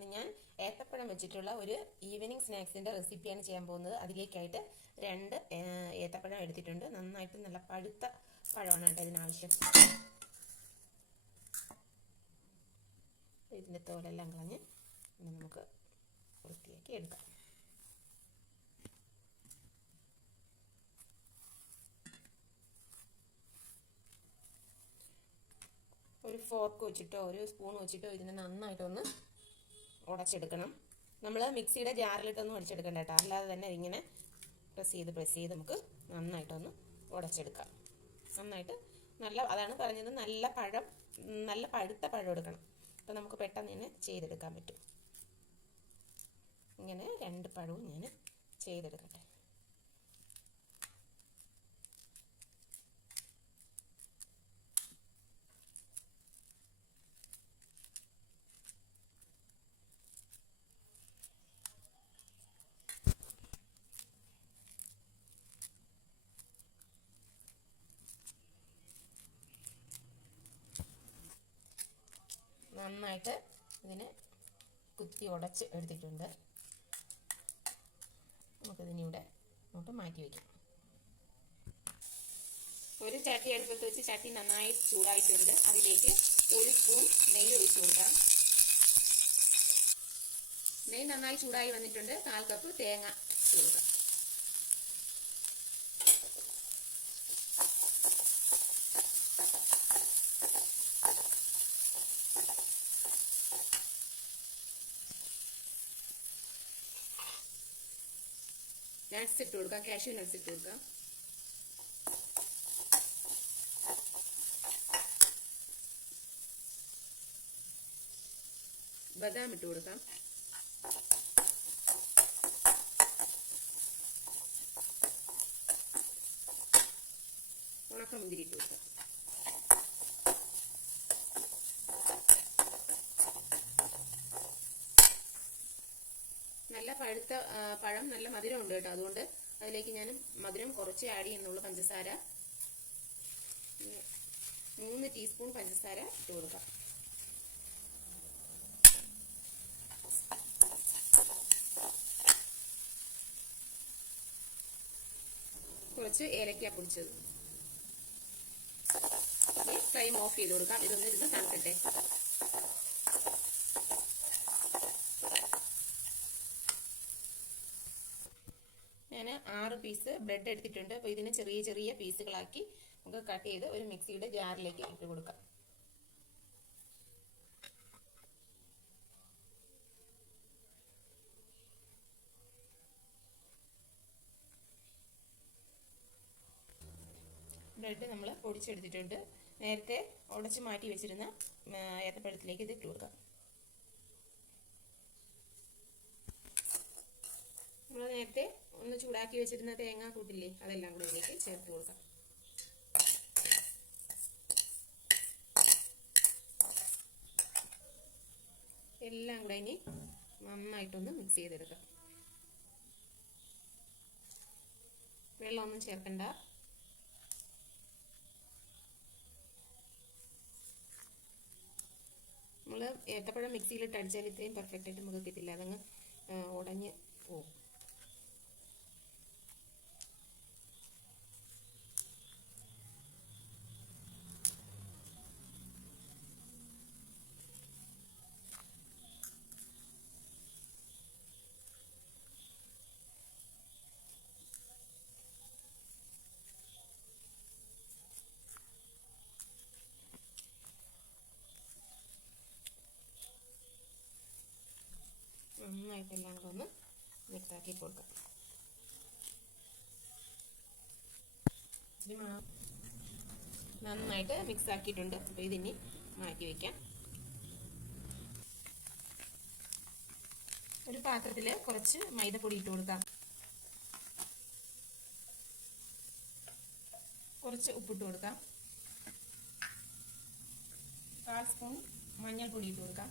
ഇന്ന് ഞാൻ ഏത്തപ്പഴം വെച്ചിട്ടുള്ള ഒരു ഈവനിങ് സ്നാക്സിൻ്റെ റെസിപ്പിയാണ് ചെയ്യാൻ പോകുന്നത്. അതിലേക്കായിട്ട് 2 ഏത്തപ്പഴം എടുത്തിട്ടുണ്ട്. നന്നായിട്ട് നല്ല പഴുത്ത പഴമാണ് കേട്ടോ ഇതിനാവശ്യം. ഇതിൻ്റെ തോലെല്ലാം കളഞ്ഞ് നമുക്ക് വൃത്തിയാക്കി എടുക്കാം. ഒരു ഫോർക്ക് വെച്ചിട്ടോ ഒരു സ്പൂൺ വെച്ചിട്ടോ ഇതിനെ നന്നായിട്ടൊന്ന് ഉടച്ചെടുക്കണം. നമ്മൾ മിക്സിയുടെ ജാറിലിട്ടൊന്നും ഉടച്ചെടുക്കണ്ട കേട്ടോ, അല്ലാതെ തന്നെ ഇങ്ങനെ പ്രസ് ചെയ്ത് നമുക്ക് നന്നായിട്ടൊന്ന് ഉടച്ചെടുക്കാം. നന്നായിട്ട് അതാണ് പറഞ്ഞത്, നല്ല പഴുത്ത പഴം എടുക്കണം. അപ്പോൾ നമുക്ക് പെട്ടെന്ന് തന്നെ ചെയ്തെടുക്കാൻ പറ്റും. ഇങ്ങനെ 2 പഴവും ഞാൻ ചെയ്തെടുക്കട്ടെ. നന്നായിട്ട് ഇതിനെ കുത്തി ഉടച്ച് എടുത്തിട്ടുണ്ട്. നമുക്കിതിനിവിടെ അങ്ങോട്ട് മാറ്റി വയ്ക്കാം. ഒരു ചട്ടി അടുപ്പത്ത് വെച്ച് ചട്ടി നന്നായി ചൂടായിട്ടുണ്ട്. അതിലേക്ക് 1 സ്പൂൺ നെയ്യ് ഒഴിച്ചു കൊടുക്കാം. നെയ്യ് നന്നായി ചൂടായി വന്നിട്ടുണ്ട്. 1/4 കപ്പ് തേങ്ങ കൊടുക്കാം. നട്ട്സ് ഇട്ട് കൊടുക്കാം. കാഷ്യൂ നട്ട്സ് ഇട്ട് കൊടുക്കാം. ബദാം ഇട്ട് കൊടുക്കാം. ഉണക്കമുന്തിരി ഇട്ട് കൊടുക്കാം. നല്ല പഴുത്ത പഴം നല്ല മധുരം ഉണ്ട് കേട്ടോ, അതുകൊണ്ട് അതിലേക്ക് ഞാൻ മധുരം കുറച്ച് ആഡ് ചെയ്യുന്നുള്ളൂ. പഞ്ചസാര 3 ടീസ്പൂൺ പഞ്ചസാര ഇട്ട് കൊടുക്കാം. കുറച്ച് ഏലക്ക പൊടിച്ചത്. ഫ്ലെയിം ഓഫ് ചെയ്ത് കൊടുക്കാം. ഇതൊന്ന് തണുക്കട്ടെ. ഞാൻ 6 പീസ് ബ്രെഡ് എടുത്തിട്ടുണ്ട്. അപ്പോൾ ഇതിന് ചെറിയ ചെറിയ പീസുകളാക്കി നമുക്ക് കട്ട് ചെയ്ത് ഒരു മിക്സിയുടെ ജാറിലേക്ക് ഇട്ട് കൊടുക്കാം. ബ്രെഡ് നമ്മൾ പൊടിച്ചെടുത്തിട്ടുണ്ട്. നേരത്തെ ഉടച്ച് മാറ്റി വെച്ചിരുന്ന ഏത്തപ്പഴത്തിലേക്ക് ഇത് ഇട്ട് കൊടുക്കാം. നമ്മൾ നേരത്തെ ഒന്ന് ചൂടാക്കി വെച്ചിരുന്ന തേങ്ങ കൂട്ടില്ലേ, അതെല്ലാം കൂടെ ഇതിലേക്ക് ചേർത്ത് കൊടുക്കാം. എല്ലാം കൂടെ ഇനി നന്നായിട്ടൊന്ന് മിക്സ് ചെയ്തെടുക്കാം. വെള്ളമൊന്നും ചേർക്കണ്ട. നമ്മൾ ഏത്തപ്പഴം മിക്സിയിലിട്ട് അടിച്ചാൽ ഇത്രയും പെർഫെക്റ്റ് ആയിട്ട് നമുക്ക് കിട്ടില്ല, അതങ്ങ് ഉടഞ്ഞ് പോകും. നന്നായിട്ട് എല്ലാം കൂടെ ഒന്ന് മിക്സാക്കി കൊടുക്കാം. നന്നായിട്ട് മിക്സ് ആക്കിയിട്ടുണ്ട്. അപ്പോൾ ഇതിനി മാറ്റി വയ്ക്കാം. ഒരു പാത്രത്തിൽ കുറച്ച് മൈദപ്പൊടി ഇട്ട് കൊടുക്കാം. കുറച്ച് ഉപ്പിട്ട് കൊടുക്കാം. 1/4 സ്പൂൺ മഞ്ഞൾപ്പൊടി ഇട്ട് കൊടുക്കാം.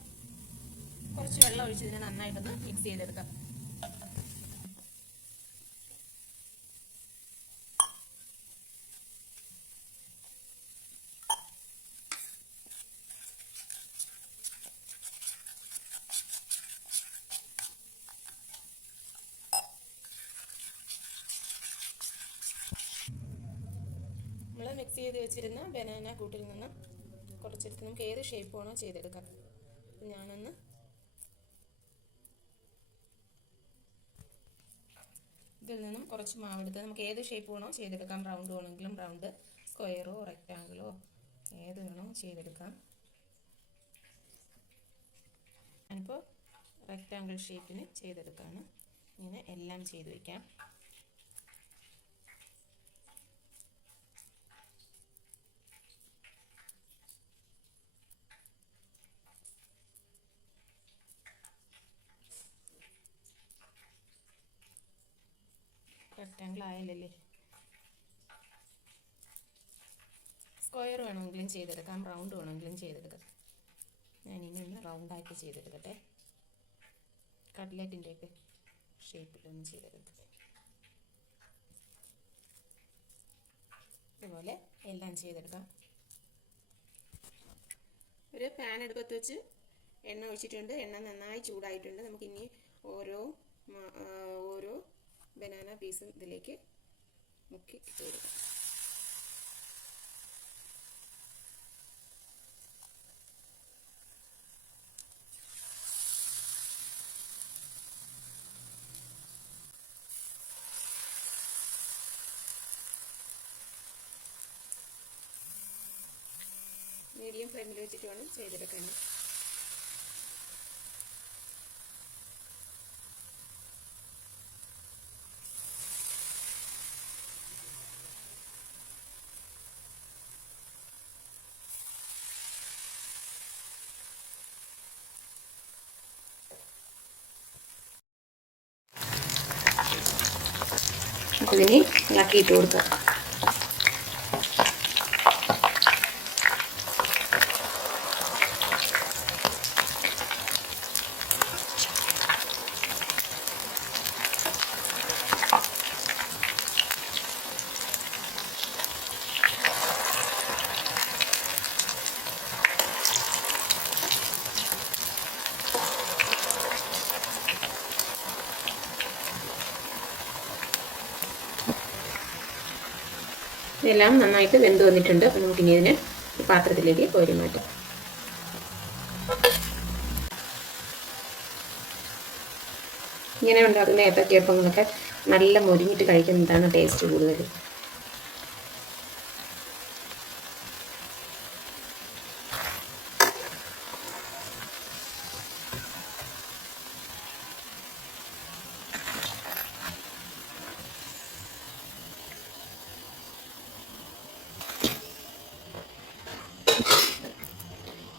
കുറച്ച് വെള്ളം ഒഴിച്ച് ഇതിനെ നന്നായിട്ടൊന്ന് മിക്സ് ചെയ്തെടുക്കാം. ചെയ്ത് വെച്ചിരുന്ന ബനാന കൂട്ടിൽ നിന്ന് കുറച്ചെടുത്ത് നമുക്ക് ഏത് ഷേപ്പ് വേണോ ചെയ്തെടുക്കാം. ഞാനൊന്ന് ഇതിൽ നിന്നും കുറച്ച് മാവെടുത്ത് നമുക്ക് ഏത് ഷേപ്പ് വേണോ ചെയ്തെടുക്കാം. റൗണ്ട് വേണമെങ്കിലും റൗണ്ട്, സ്ക്വയറോ റെക്റ്റാങ്കിളോ ഏത് വേണോ ചെയ്തെടുക്കാം. ഞാനിപ്പോൾ റെക്റ്റാങ്കിൾ ഷേപ്പിന് ചെയ്തെടുക്കുകയാണ്. ഇങ്ങനെ എല്ലാം ചെയ്ത് വയ്ക്കാം. റെക്റ്റാങ്കിൾ ആയില്ലല്ലേ. സ്ക്വയർ വേണമെങ്കിലും ചെയ്തെടുക്കാം, റൗണ്ട് വേണമെങ്കിലും ചെയ്തെടുക്കാം. ഞാനിനി ഒന്ന് റൗണ്ടായിട്ട് ചെയ്തെടുക്കട്ടെ. കട്ട്ലറ്റിൻ്റെയൊക്കെ ഷേപ്പിലൊന്നും ചെയ്തെടുക്കട്ടെ. ഇതുപോലെ എല്ലാം ചെയ്തെടുക്കാം. ഒരു പാൻ അടുപ്പത്ത് വെച്ച് എണ്ണ ഒഴിച്ചിട്ടുണ്ട്. എണ്ണ നന്നായി ചൂടായിട്ടുണ്ട്. നമുക്കിനി ഓരോ ബനാന പീസും ഇതിലേക്ക് മുക്കി ഇട്ട് കൊടുക്കാം. മീഡിയം ഫ്ലെയിമിൽ വെച്ചിട്ട് വേണം ചെയ്തെടുക്കാൻ. ഇതിന് ഇളക്കിയിട്ട് കൊടുക്കാം. ഇതെല്ലാം നന്നായിട്ട് വെന്ത് വന്നിട്ടുണ്ട്. അപ്പോൾ നമുക്കിനി ഇതിനെ പാത്രത്തിലേക്ക് കോരി മാറ്റാം. ഇങ്ങനെ ഉണ്ടാക്കുന്ന ഏത്തക്കയപ്പങ്ങളൊക്കെ നല്ല മൊരിഞ്ഞിട്ട് കഴിക്കുന്നതാണ് ടേസ്റ്റ് കൂടുതൽ.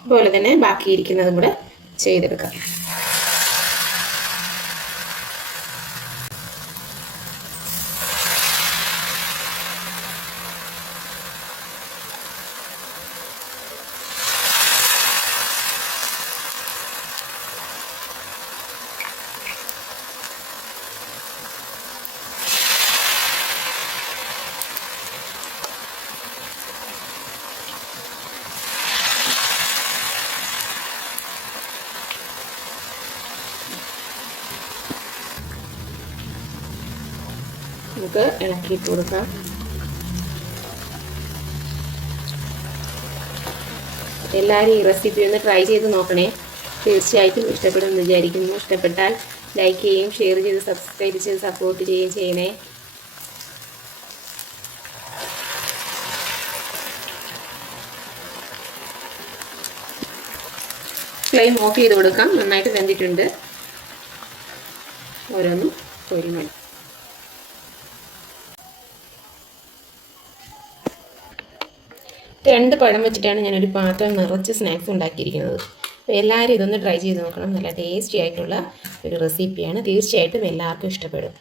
അതുപോലെ തന്നെ ബാക്കിയിരിക്കുന്നതും കൂടെ ചെയ്തെടുക്കാം. നമുക്ക് ഇളക്കിയിട്ട് കൊടുക്കാം. എല്ലാവരും ഈ റെസിപ്പി ഒന്ന് ട്രൈ ചെയ്ത് നോക്കണേ. തീർച്ചയായിട്ടും ഇഷ്ടപ്പെടുമെന്ന് വിചാരിക്കുന്നു. ഇഷ്ടപ്പെട്ടാൽ ലൈക്ക് ചെയ്യുകയും ഷെയർ ചെയ്ത് സബ്സ്ക്രൈബ് ചെയ്ത് സപ്പോർട്ട് ചെയ്യുകയും ചെയ്യണേ. ഫ്ലെയിം ഓഫ് ചെയ്ത് കൊടുക്കാം. നന്നായിട്ട് വെന്തിട്ടുണ്ട്. ഓരോന്നും കോരി മതി. 2 പഴം വെച്ചിട്ടാണ് ഞാനൊരു പാത്രം നിറച്ച് സ്നാക്സ് ഉണ്ടാക്കിയിരിക്കുന്നത്. അപ്പോൾ എല്ലാവരും ഇതൊന്ന് ട്രൈ ചെയ്ത് നോക്കണം. നല്ല ടേസ്റ്റി ആയിട്ടുള്ള ഒരു റെസിപ്പിയാണ്. തീർച്ചയായിട്ടും എല്ലാവർക്കും ഇഷ്ടപ്പെടും.